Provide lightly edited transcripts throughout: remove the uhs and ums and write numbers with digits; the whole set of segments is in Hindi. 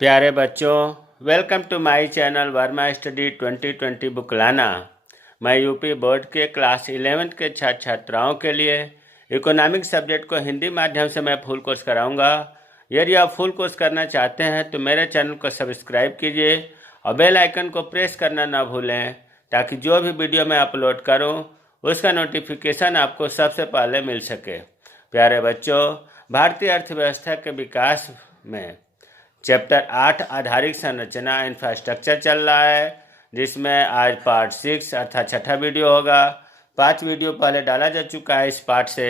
प्यारे बच्चों, welcome to my channel Verma study 2020 बुकलाना। मैं यूपी बोर्ड के क्लास 11th के छात्र छात्राओं के लिए इकोनॉमिक सब्जेक्ट को हिंदी माध्यम से मैं फुल कोर्स कराऊंगा। यदि आप फुल कोर्स करना चाहते हैं तो मेरे चैनल को सब्सक्राइब कीजिए और बेल आइकन को प्रेस करना ना भूलें, ताकि जो भी वीडियो मैं अपलोड करूं उसका नोटिफिकेशन आपको सबसे पहले मिल सके। प्यारे बच्चों, भारतीय अर्थव्यवस्था के विकास में चैप्टर 8 आधारिक संरचना इंफ्रास्ट्रक्चर चल रहा है, जिसमें आज पार्ट 6 अर्थात छठा वीडियो होगा। 5 वीडियो पहले डाला जा चुका है इस पार्ट से।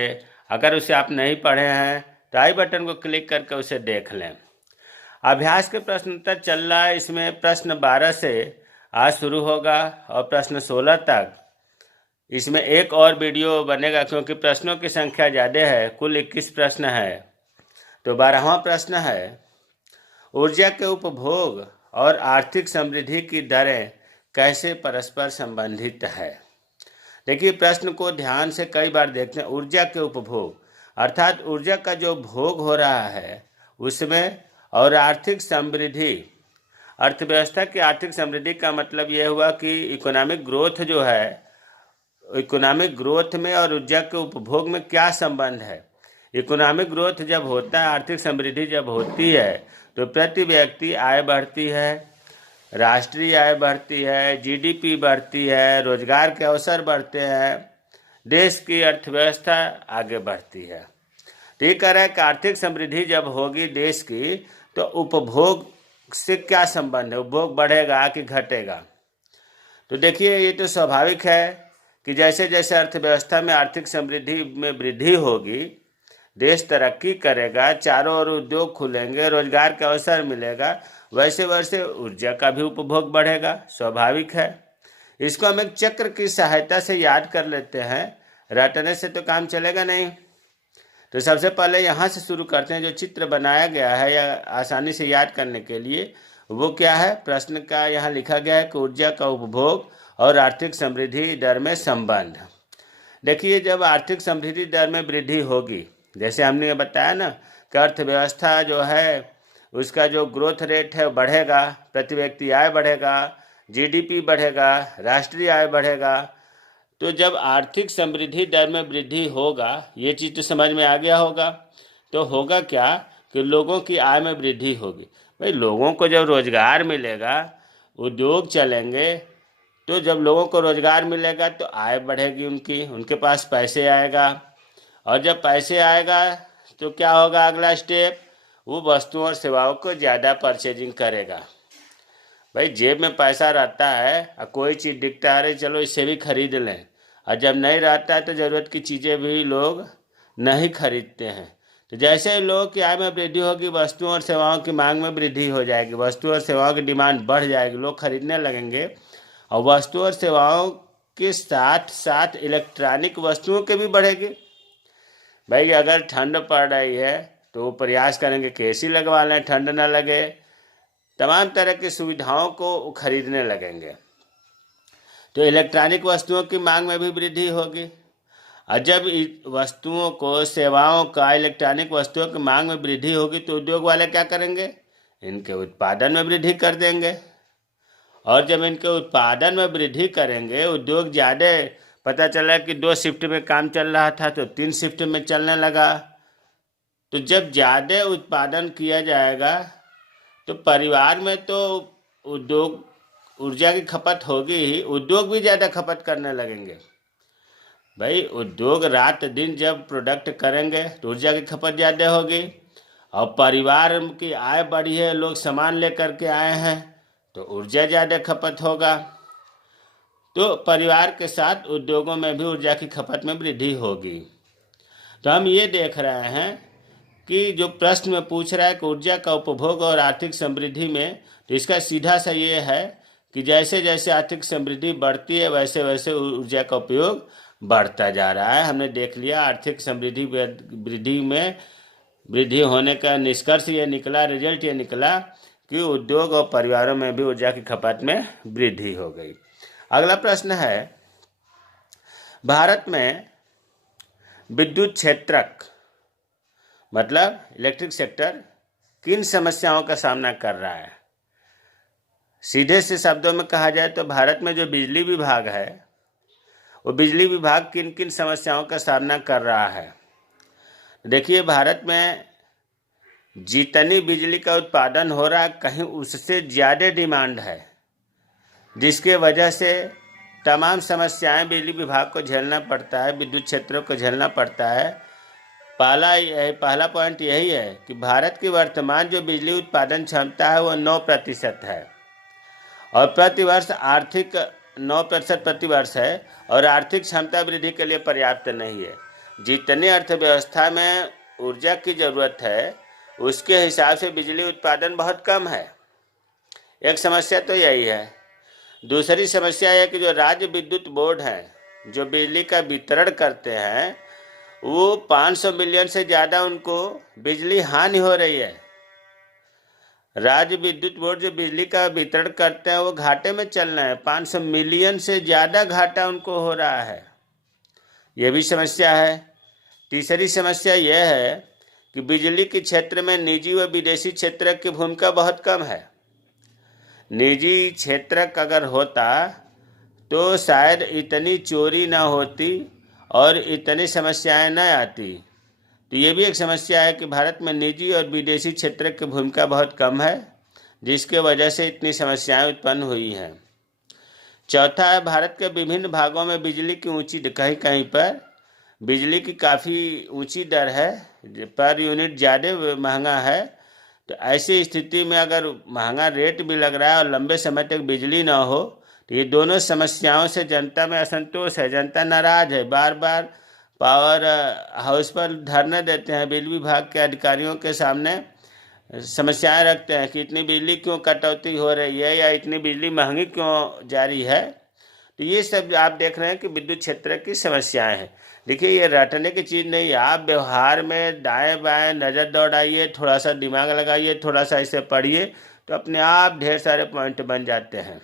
अगर उसे आप नहीं पढ़े हैं तो आई बटन को क्लिक करके उसे देख लें। अभ्यास के प्रश्न उत्तर चल रहा है, इसमें प्रश्न 12 से आज शुरू होगा और प्रश्न 16 तक इसमें एक और वीडियो बनेगा, क्योंकि प्रश्नों की संख्या ज़्यादा है। कुल 21 प्रश्न है। तो 12वां प्रश्न है, ऊर्जा के उपभोग और आर्थिक समृद्धि की दरें कैसे परस्पर संबंधित है। देखिए, प्रश्न को ध्यान से कई बार देखते हैं। ऊर्जा के उपभोग अर्थात ऊर्जा का जो भोग हो रहा है उसमें, और आर्थिक समृद्धि, अर्थव्यवस्था की आर्थिक समृद्धि का मतलब यह हुआ कि इकोनॉमिक ग्रोथ जो है, इकोनॉमिक ग्रोथ में और ऊर्जा के उपभोग में क्या संबंध है। इकोनॉमिक ग्रोथ जब होता है, आर्थिक समृद्धि जब होती है, तो प्रति व्यक्ति आय बढ़ती है, राष्ट्रीय आय बढ़ती है, जीडीपी बढ़ती है, रोजगार के अवसर बढ़ते हैं, देश की अर्थव्यवस्था आगे बढ़ती है। तो ये कह रहा है कि आर्थिक समृद्धि जब होगी देश की, तो उपभोग से क्या संबंध है, उपभोग बढ़ेगा कि घटेगा। तो देखिए, ये तो स्वाभाविक है कि जैसे जैसे अर्थव्यवस्था में आर्थिक समृद्धि में वृद्धि होगी, देश तरक्की करेगा, चारों ओर उद्योग खुलेंगे, रोजगार का अवसर मिलेगा, वैसे वैसे ऊर्जा का भी उपभोग बढ़ेगा। स्वाभाविक है। इसको हम एक चक्र की सहायता से याद कर लेते हैं, रटने से तो काम चलेगा नहीं। तो सबसे पहले यहाँ से शुरू करते हैं। जो चित्र बनाया गया है या आसानी से याद करने के लिए, वो क्या है, प्रश्न का यहाँ लिखा गया है कि ऊर्जा का उपभोग और आर्थिक समृद्धि दर में संबंध। देखिए, जब आर्थिक समृद्धि दर में वृद्धि होगी, जैसे हमने ये बताया ना कि अर्थव्यवस्था जो है उसका जो ग्रोथ रेट है बढ़ेगा, प्रति व्यक्ति आय बढ़ेगा, जीडीपी बढ़ेगा, राष्ट्रीय आय बढ़ेगा। तो जब आर्थिक समृद्धि दर में वृद्धि होगा, ये चीज़ तो समझ में आ गया होगा। तो होगा क्या कि लोगों की आय में वृद्धि होगी। भाई, लोगों को जब रोजगार मिलेगा, उद्योग चलेंगे, तो जब लोगों को रोजगार मिलेगा तो आय बढ़ेगी, उनके पास पैसे आएगा, और जब पैसे आएगा तो क्या होगा, अगला स्टेप, वो वस्तुओं और सेवाओं को ज़्यादा परचेजिंग करेगा। भाई, जेब में पैसा रहता है और कोई चीज़ दिखता है, अरे चलो इसे भी खरीद लें, और जब नहीं रहता है तो ज़रूरत की चीज़ें भी लोग नहीं खरीदते हैं। तो जैसे ही लोगों की आय में वृद्धि होगी, वस्तुओं और सेवाओं की मांग में वृद्धि हो जाएगी, वस्तुओं और सेवाओं की डिमांड बढ़ जाएगी, लोग खरीदने लगेंगे। और वस्तुओं और सेवाओं के साथ साथ इलेक्ट्रॉनिक वस्तुओं के भी बढ़ेगी। भाई, अगर ठंड पड़ रही है तो वो प्रयास करेंगे कि एसी लगवा लें, ठंड ना लगे, तमाम तरह की सुविधाओं को खरीदने लगेंगे। तो इलेक्ट्रॉनिक वस्तुओं की मांग में भी वृद्धि होगी, और जब वस्तुओं को, सेवाओं का, इलेक्ट्रॉनिक वस्तुओं की मांग में वृद्धि होगी तो उद्योग वाले क्या करेंगे, इनके उत्पादन में वृद्धि कर देंगे। और जब इनके उत्पादन में वृद्धि करेंगे, उद्योग ज़्यादा, पता चला कि 2 शिफ्ट में काम चल रहा था तो 3 शिफ्ट में चलने लगा। तो जब ज़्यादा उत्पादन किया जाएगा तो परिवार में तो उद्योग, ऊर्जा की खपत होगी ही, उद्योग भी ज़्यादा खपत करने लगेंगे। भाई, उद्योग रात दिन जब प्रोडक्ट करेंगे तो ऊर्जा की खपत ज़्यादा होगी, और परिवार की आय बढ़ी है, लोग सामान लेकर के आए हैं तो ऊर्जा ज़्यादा खपत होगा। तो परिवार के साथ उद्योगों में भी ऊर्जा की खपत में वृद्धि होगी। तो हम ये देख रहे हैं कि जो प्रश्न में पूछ रहा है कि ऊर्जा का उपभोग और आर्थिक समृद्धि में, तो इसका सीधा सा ये है कि जैसे जैसे आर्थिक समृद्धि बढ़ती है वैसे वैसे ऊर्जा का उपयोग बढ़ता जा रहा है। हमने देख लिया आर्थिक समृद्धि वृद्धि में वृद्धि होने का निष्कर्ष ये निकला, रिजल्ट ये निकला कि उद्योग और परिवारों में भी ऊर्जा की खपत में वृद्धि हो गई। अगला प्रश्न है, भारत में विद्युत क्षेत्रक मतलब इलेक्ट्रिक सेक्टर किन समस्याओं का सामना कर रहा है। सीधे से शब्दों में कहा जाए तो भारत में जो बिजली विभाग है वो बिजली विभाग किन किन समस्याओं का सामना कर रहा है। देखिए, भारत में जितनी बिजली का उत्पादन हो रहा है कहीं उससे ज़्यादा डिमांड है, जिसके वजह से तमाम समस्याएं बिजली विभाग को झेलना पड़ता है, विद्युत क्षेत्रों को झेलना पड़ता है। पहला पॉइंट यही है कि भारत की वर्तमान जो बिजली उत्पादन क्षमता है वो 9% है और 9% प्रतिवर्ष है और आर्थिक क्षमता वृद्धि के लिए पर्याप्त नहीं है। जितनी अर्थव्यवस्था में ऊर्जा की ज़रूरत है उसके हिसाब से बिजली उत्पादन बहुत कम है। एक समस्या तो यही है। दूसरी समस्या है कि जो राज्य विद्युत बोर्ड हैं जो बिजली का वितरण करते हैं वो 500 मिलियन से ज़्यादा उनको बिजली हानि हो रही है। राज्य विद्युत बोर्ड जो बिजली का वितरण करते हैं वो घाटे में चल रहे हैं, 500 मिलियन से ज़्यादा घाटा उनको हो रहा है। ये भी समस्या है। तीसरी समस्या यह है कि बिजली के क्षेत्र में निजी व विदेशी क्षेत्र की भूमिका बहुत कम है। निजी क्षेत्र अगर होता तो शायद इतनी चोरी ना होती और इतनी समस्याएं न आती। तो ये भी एक समस्या है कि भारत में निजी और विदेशी क्षेत्र की भूमिका बहुत कम है, जिसके वजह से इतनी समस्याएं उत्पन्न हुई हैं। चौथा है, भारत के विभिन्न भागों में बिजली की ऊंची कहीं कहीं पर बिजली की काफ़ी ऊंची दर है, पर यूनिट ज़्यादा महंगा है। तो ऐसी स्थिति में अगर महंगा रेट भी लग रहा है और लंबे समय तक बिजली ना हो तो ये दोनों समस्याओं से जनता में असंतोष है, जनता नाराज है, बार बार पावर हाउस पर धरना देते हैं, बिजली विभाग के अधिकारियों के सामने समस्याएं रखते हैं कि इतनी बिजली क्यों कटौती हो रही है या इतनी बिजली महंगी क्यों जारी है। तो ये सब आप देख रहे हैं कि विद्युत क्षेत्र की समस्याएं हैं। देखिए, ये रटने की चीज़ नहीं है। आप व्यवहार में दाएं बाएं नज़र दौड़ाइए, थोड़ा सा दिमाग लगाइए, थोड़ा सा इसे पढ़िए तो अपने आप ढेर सारे पॉइंट बन जाते हैं।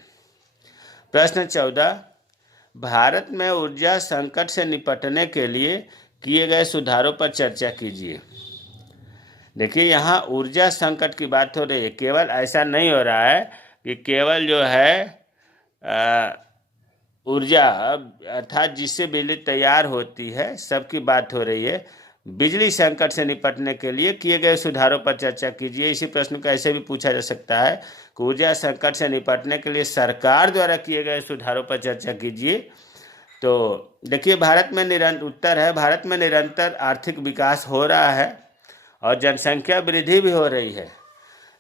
प्रश्न 14, भारत में ऊर्जा संकट से निपटने के लिए किए गए सुधारों पर चर्चा कीजिए। देखिए, यहाँ ऊर्जा संकट की बात हो रही है। केवल ऐसा नहीं हो रहा है कि केवल जो है ऊर्जा अर्थात जिससे बिजली तैयार होती है सबकी बात हो रही है। बिजली संकट से निपटने के लिए किए गए सुधारों पर चर्चा कीजिए। इसी प्रश्न को ऐसे भी पूछा जा सकता है कि ऊर्जा संकट से निपटने के लिए सरकार द्वारा किए गए सुधारों पर चर्चा कीजिए। तो देखिए, उत्तर है भारत में निरंतर आर्थिक विकास हो रहा है और जनसंख्या वृद्धि भी हो रही है।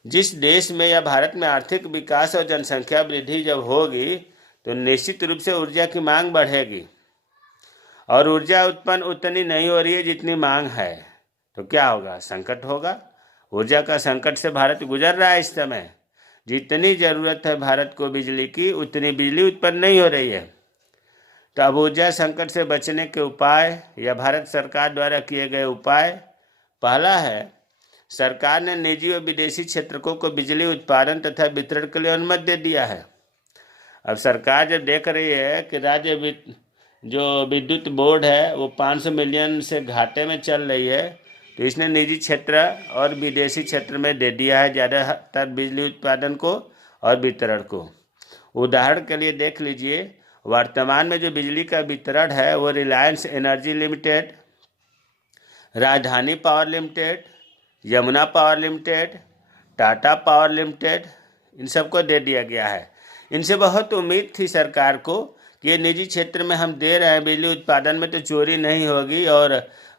जिस देश में या भारत में आर्थिक विकास और जनसंख्या वृद्धि जब होगी तो निश्चित रूप से ऊर्जा की मांग बढ़ेगी और ऊर्जा उत्पन्न उतनी नहीं हो रही है जितनी मांग है। तो क्या होगा? संकट होगा। ऊर्जा का संकट से भारत गुजर रहा है इस समय। जितनी ज़रूरत है भारत को बिजली की उतनी बिजली उत्पन्न नहीं हो रही है। तो अब ऊर्जा संकट से बचने के उपाय या भारत सरकार द्वारा किए गए उपाय, पहला है, सरकार ने निजी और विदेशी क्षेत्रकों को बिजली उत्पादन तथा वितरण के लिए अनुमति दे दिया है। अब सरकार जब देख रही है कि राज्य जो विद्युत बोर्ड है वो 500 मिलियन से घाटे में चल रही है तो इसने निजी क्षेत्र और विदेशी क्षेत्र में दे दिया है ज़्यादातर बिजली उत्पादन को और वितरण को। उदाहरण के लिए देख लीजिए, वर्तमान में जो बिजली का वितरण है वो Reliance Energy Limited, Rajdhani Power Limited, Yamuna Power Limited, Tata Power Limited, इन सबको दे दिया गया है। इनसे बहुत उम्मीद थी सरकार को कि ये निजी क्षेत्र में हम दे रहे हैं, बिजली उत्पादन में तो चोरी नहीं होगी और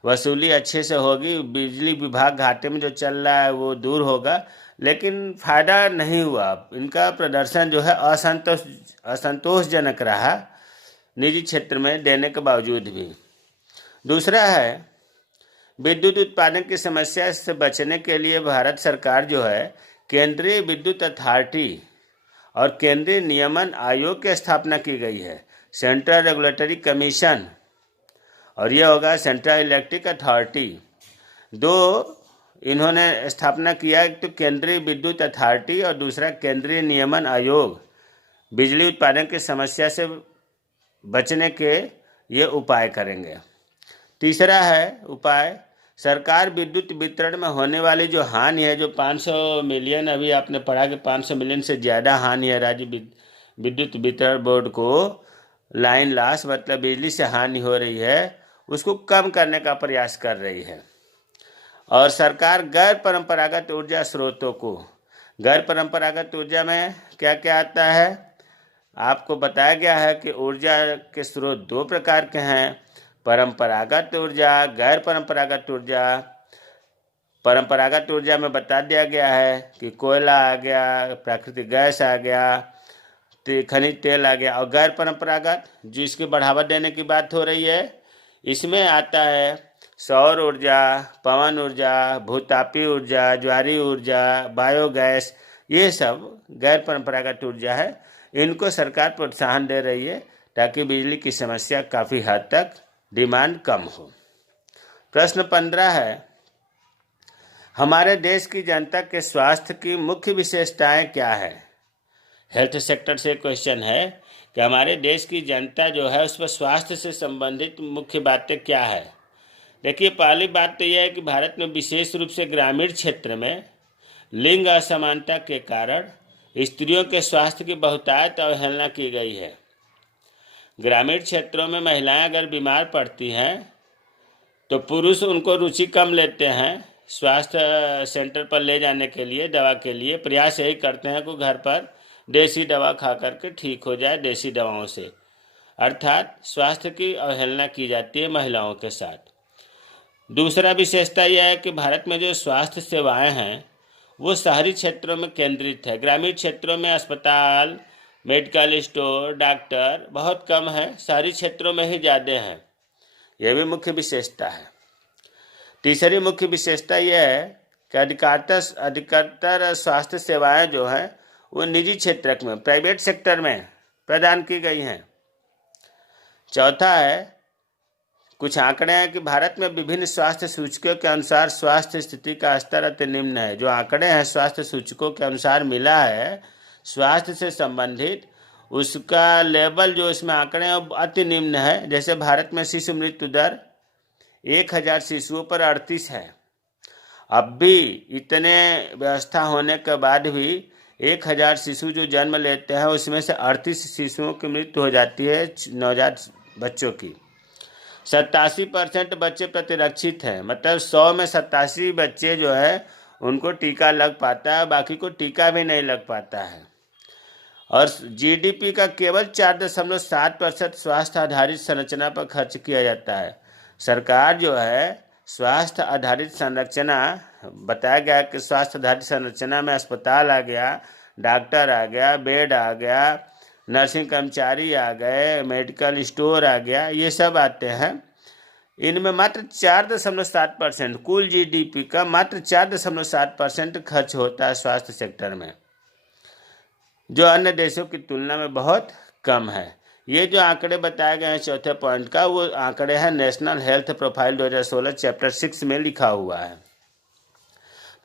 वसूली अच्छे से होगी, बिजली विभाग घाटे में जो चल रहा है वो दूर होगा। लेकिन फ़ायदा नहीं हुआ। इनका प्रदर्शन जो है असंतोषजनक रहा निजी क्षेत्र में देने के बावजूद भी। दूसरा है, विद्युत उत्पादन की समस्या से बचने के लिए भारत सरकार जो है केंद्रीय विद्युत अथॉरिटी और केंद्रीय नियमन आयोग की स्थापना की गई है, सेंट्रल रेगुलेटरी कमीशन, और यह होगा सेंट्रल इलेक्ट्रिक अथॉरिटी। दो इन्होंने स्थापना किया, एक तो केंद्रीय विद्युत अथॉरिटी और दूसरा केंद्रीय नियमन आयोग। बिजली उत्पादन की समस्या से बचने के ये उपाय करेंगे। तीसरा है उपाय, सरकार विद्युत वितरण में होने वाली जो हानि है, जो 500 मिलियन, अभी आपने पढ़ा कि 500 मिलियन से ज़्यादा हानि है राज्य विद्युत वितरण बोर्ड को, लाइन लॉस मतलब बिजली से हानि हो रही है, उसको कम करने का प्रयास कर रही है। और सरकार गैर परंपरागत ऊर्जा स्रोतों को, गैर परंपरागत ऊर्जा में क्या क्या आता है, आपको बताया गया है कि ऊर्जा के स्रोत 2 प्रकार के हैं, परंपरागत ऊर्जा, गैर परंपरागत ऊर्जा। परंपरागत ऊर्जा में बता दिया गया है कि कोयला आ गया, प्राकृतिक गैस आ गया, खनिज तेल आ गया। और गैर परंपरागत जिसकी बढ़ावा देने की बात हो रही है, इसमें आता है सौर ऊर्जा, पवन ऊर्जा, भूतापी ऊर्जा, ज्वारीय ऊर्जा, बायोगैस, ये सब गैर परंपरागत ऊर्जा है। इनको सरकार प्रोत्साहन दे रही है ताकि बिजली की समस्या काफ़ी हद तक डिमांड कम हो। प्रश्न 15 है, हमारे देश की जनता के स्वास्थ्य की मुख्य विशेषताएं क्या है? हेल्थ सेक्टर से क्वेश्चन है कि हमारे देश की जनता जो है उस पर स्वास्थ्य से संबंधित मुख्य बातें क्या है। देखिए, पहली बात तो यह है कि भारत में विशेष रूप से ग्रामीण क्षेत्र में लिंग असमानता के कारण स्त्रियों के स्वास्थ्य की बहुतायत अवहेलना की गई है। ग्रामीण क्षेत्रों में महिलाएं अगर बीमार पड़ती हैं तो पुरुष उनको रुचि कम लेते हैं, स्वास्थ्य सेंटर पर ले जाने के लिए, दवा के लिए प्रयास यही करते हैं कि घर पर देसी दवा खा करके ठीक हो जाए, देसी दवाओं से। अर्थात स्वास्थ्य की अवहेलना की जाती है महिलाओं के साथ। दूसरा विशेषता यह है कि भारत में जो स्वास्थ्य सेवाएं हैं वो शहरी क्षेत्रों में केंद्रित है। ग्रामीण क्षेत्रों में अस्पताल, मेडिकल स्टोर, डॉक्टर बहुत कम है, शहरी क्षेत्रों में ही ज़्यादा हैं। यह भी मुख्य विशेषता है। तीसरी मुख्य विशेषता यह है कि अधिकतर स्वास्थ्य सेवाएं जो हैं वो निजी क्षेत्र में, प्राइवेट सेक्टर में प्रदान की गई हैं। चौथा है, कुछ आंकड़े हैं कि भारत में विभिन्न स्वास्थ्य सूचकों के अनुसार स्वास्थ्य स्थिति का स्तर अति निम्न है। जो आंकड़े हैं स्वास्थ्य सूचकों के अनुसार मिला है स्वास्थ्य से संबंधित, उसका लेवल जो इसमें आंकड़े हैं अति निम्न है। जैसे भारत में शिशु मृत्यु दर 1000 शिशुओं पर 38 है। अब भी इतने व्यवस्था होने के बाद भी 1000 शिशु जो जन्म लेते हैं उसमें से 38 शिशुओं की मृत्यु हो जाती है, नवजात बच्चों की। 87% बच्चे प्रतिरक्षित हैं, मतलब 100 में 87 बच्चे जो है उनको टीका लग पाता है, बाकी को टीका भी नहीं लग पाता है। और जीडीपी का केवल 4.7% स्वास्थ्य आधारित संरचना पर खर्च किया जाता है। सरकार जो है स्वास्थ्य आधारित संरचना, बताया गया कि स्वास्थ्य आधारित संरचना में अस्पताल आ गया, डॉक्टर आ गया, बेड आ गया, नर्सिंग कर्मचारी आ गए, मेडिकल स्टोर आ गया, ये सब आते हैं। इनमें मात्र 4.7%, कुल जीडीपी का मात्र 4.7% खर्च होता है स्वास्थ्य सेक्टर में, जो अन्य देशों की तुलना में बहुत कम है। ये जो आंकड़े बताए गए हैं चौथे पॉइंट का, वो आंकड़े हैं नेशनल हेल्थ प्रोफाइल 2016 चैप्टर 6 में लिखा हुआ है।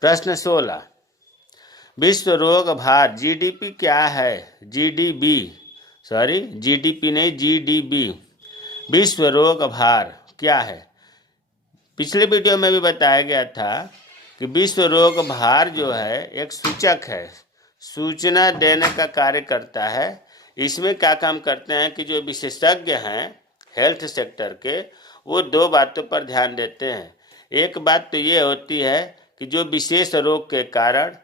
प्रश्न 16, विश्व रोग भार जीडीपी क्या है? जीडीपी नहीं, जीडीबी, विश्व रोग भार क्या है? पिछले वीडियो में भी बताया गया था कि विश्व रोग भार जो है एक सूचक है, सूचना देने का कार्य करता है। इसमें क्या काम करते हैं कि जो विशेषज्ञ हैं हेल्थ सेक्टर के, वो 2 बातों पर ध्यान देते हैं। एक बात तो ये होती है कि जो विशेष रोग के कारण,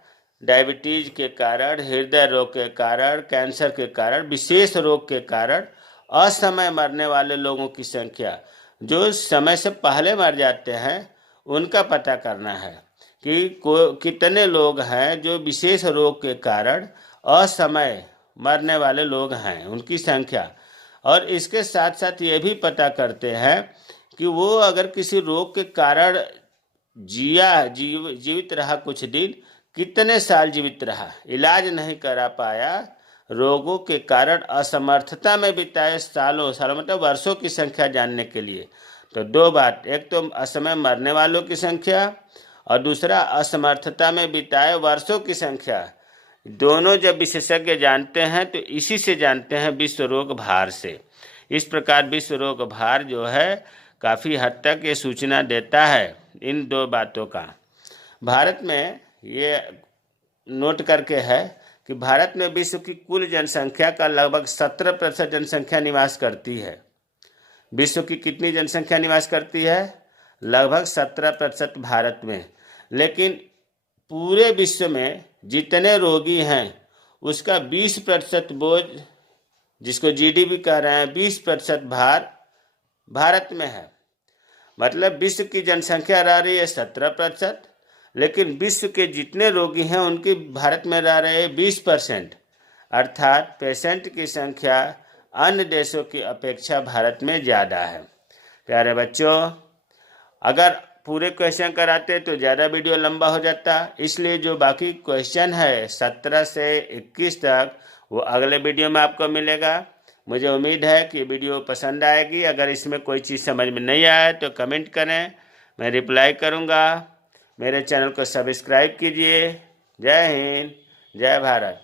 डायबिटीज के कारण, हृदय रोग के कारण, कैंसर के कारण, विशेष रोग के कारण असमय मरने वाले लोगों की संख्या, जो समय से पहले मर जाते हैं, उनका पता करना है कि कितने लोग हैं जो विशेष रोग के कारण असमय मरने वाले लोग हैं, उनकी संख्या। और इसके साथ साथ ये भी पता करते हैं कि वो अगर किसी रोग के कारण जीवित रहा कुछ दिन, कितने साल जीवित रहा, इलाज नहीं करा पाया, रोगों के कारण असमर्थता में बिताए सालों मतलब वर्षों की संख्या जानने के लिए। तो 2 बात, एक तो असमय मरने वालों की संख्या और दूसरा असमर्थता में बिताए वर्षों की संख्या। दोनों जब विशेषज्ञ जानते हैं तो इसी से जानते हैं, विश्व रोग भार से। इस प्रकार विश्व रोग भार जो है काफ़ी हद तक ये सूचना देता है इन दो बातों का। भारत में ये नोट करके है कि भारत में विश्व की कुल जनसंख्या का लगभग 17% जनसंख्या निवास करती है। विश्व की कितनी जनसंख्या निवास करती है? लगभग 17% भारत में। लेकिन पूरे विश्व में जितने रोगी हैं उसका 20% बोझ, जिसको जीडीपी कह रहे हैं, 20% भार भारत में है। मतलब विश्व की जनसंख्या रह रही है 17%, लेकिन विश्व के जितने रोगी हैं उनकी भारत में रह रहे हैं 20%। अर्थात पेशेंट की संख्या अन्य देशों की अपेक्षा भारत में ज़्यादा है। प्यारे बच्चों, अगर पूरे क्वेश्चन कराते तो ज़्यादा वीडियो लंबा हो जाता, इसलिए जो बाकी क्वेश्चन है 17 से 21 तक वो अगले वीडियो में आपको मिलेगा। मुझे उम्मीद है कि वीडियो पसंद आएगी। अगर इसमें कोई चीज़ समझ में नहीं आए तो कमेंट करें, मैं रिप्लाई करूँगा। मेरे चैनल को सब्सक्राइब कीजिए। जय हिंद, जय भारत।